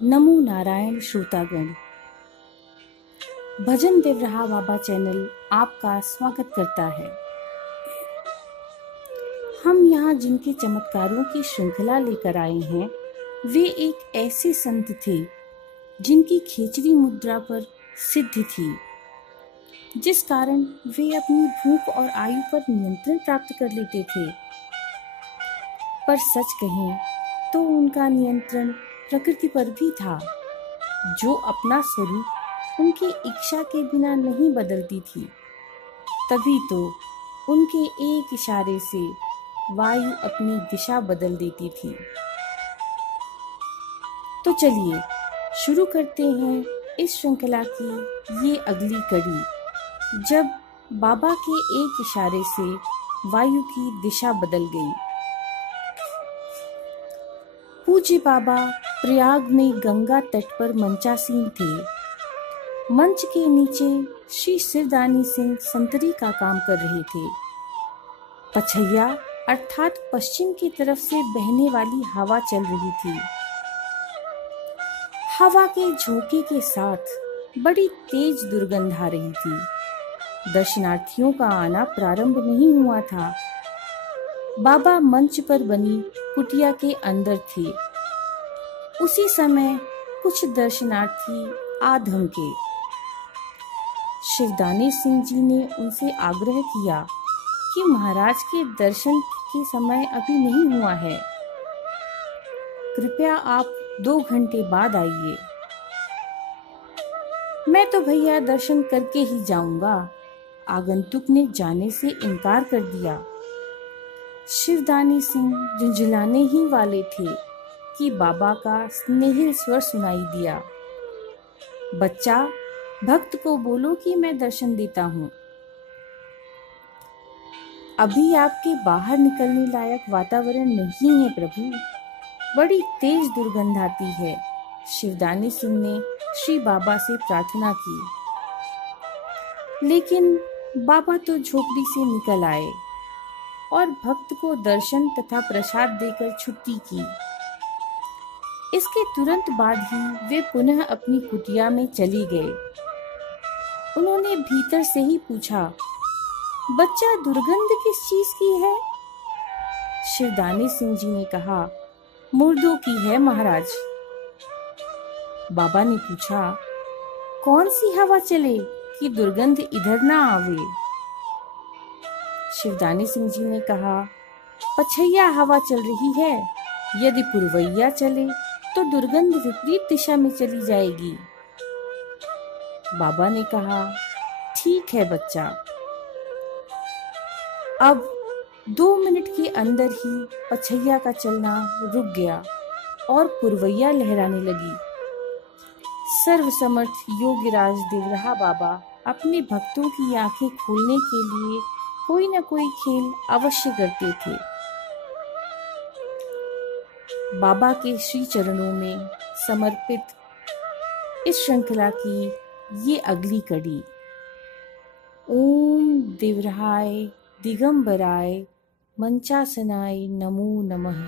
नमो नारायण श्रोतागण। भजन देवराहा बाबा चैनल आपका स्वागत करता है। हम यहाँ जिनके चमत्कारों की श्रृंखला लेकर आए हैं, वे एक ऐसे संत थे जिनकी खेचरी मुद्रा पर सिद्धि थी, जिस कारण वे अपनी भूख और आयु पर नियंत्रण प्राप्त कर लेते थे। पर सच कहें तो उनका नियंत्रण प्रकृति पर भी था, जो अपना स्वरूप उनकी इच्छा के बिना नहीं बदलती थी। तभी तो उनके एक इशारे से वायु अपनी दिशा बदल देती थी। तो चलिए शुरू करते हैं इस श्रृंखला की ये अगली कड़ी, जब बाबा के एक इशारे से वायु की दिशा बदल गई। पूज्य बाबा प्रयाग में गंगा तट पर मंचासीन थे। मंच के नीचे श्री शिवदानी सिंह संतरी का काम कर रहे थे। पछैया अर्थात पश्चिम की तरफ से बहने वाली हवा चल रही थी। हवा के झोंके के साथ बड़ी तेज दुर्गंध आ रही थी। दर्शनार्थियों का आना प्रारंभ नहीं हुआ था। बाबा मंच पर बनी कुटिया के अंदर थे। उसी समय कुछ दर्शनार्थी आ धमके। शिवदानी सिंह जी ने उनसे आग्रह किया कि महाराज के दर्शन के समय अभी नहीं हुआ है, कृपया आप 2 घंटे बाद आइए। मैं तो भैया दर्शन करके ही जाऊंगा, आगंतुक ने जाने से इनकार कर दिया। शिवदानी सिंह झुंझुलाने ही वाले थे कि बाबा का स्नेहिल स्वर सुनाई दिया। बच्चा, भक्त को बोलो कि मैं दर्शन देता हूँ। अभी आपके बाहर निकलने लायक वातावरण नहीं है प्रभु, बड़ी तेज दुर्गंध आती है। शिवदानी सिंह ने श्री बाबा से प्रार्थना की, लेकिन बाबा तो झोपड़ी से निकल आए और भक्त को दर्शन तथा प्रसाद देकर छुट्टी की। इसके तुरंत बाद ही वे पुनः अपनी कुटिया में चली गए। उन्होंने भीतर से ही पूछा, बच्चा, दुर्गंध किस चीज की है? शिवदानी सिंह जी ने कहा, मुर्दों की है महाराज। बाबा ने पूछा, कौन सी हवा चले कि दुर्गंध इधर ना आवे? शिवदानी सिंह जी ने कहा, पछैया हवा चल रही है, यदि पुरवैया चले तो दुर्गंध विपरीत दिशा में चली जाएगी। बाबा ने कहा, ठीक है बच्चा। अब 2 मिनट के अंदर ही पछैया का चलना रुक गया और पुरवैया लहराने लगी। सर्वसमर्थ योगीराज देवराहा बाबा अपने भक्तों की आंखें खोलने के लिए कोई न कोई खेल अवश्य करते थे। बाबा के श्री चरणों में समर्पित इस श्रृंखला की ये अगली कड़ी। ओम देवराहाय दिगंबराय मंचासनाय नमो नमः।